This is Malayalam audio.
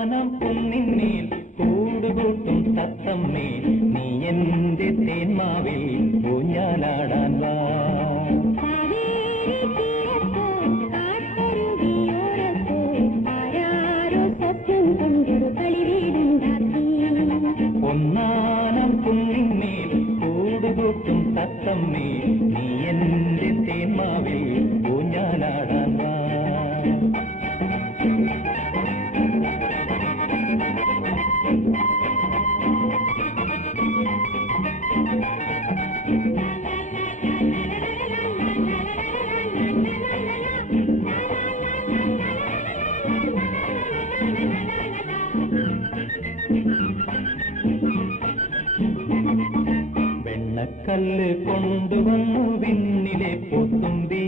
കുന്നിന്മേൽ കൂടുകൂട്ടും തത്തമ്മേ നീ എന്റെ തേന്മാവിൽ ഊഞ്ഞാലാടാൻ വാ. ഒന്നാനം കുന്നിന്മേൽ കൂടുകൂട്ടും തത്തമ്മേ നീ എന്റെ തേന്മാവിൽ ഊഞ്ഞാലാടാൻ വാ. വെണ്ണക്കല്ല് കൊണ്ടുവന്നു വിണ്ണിലെ പൂത്തുമ്പി.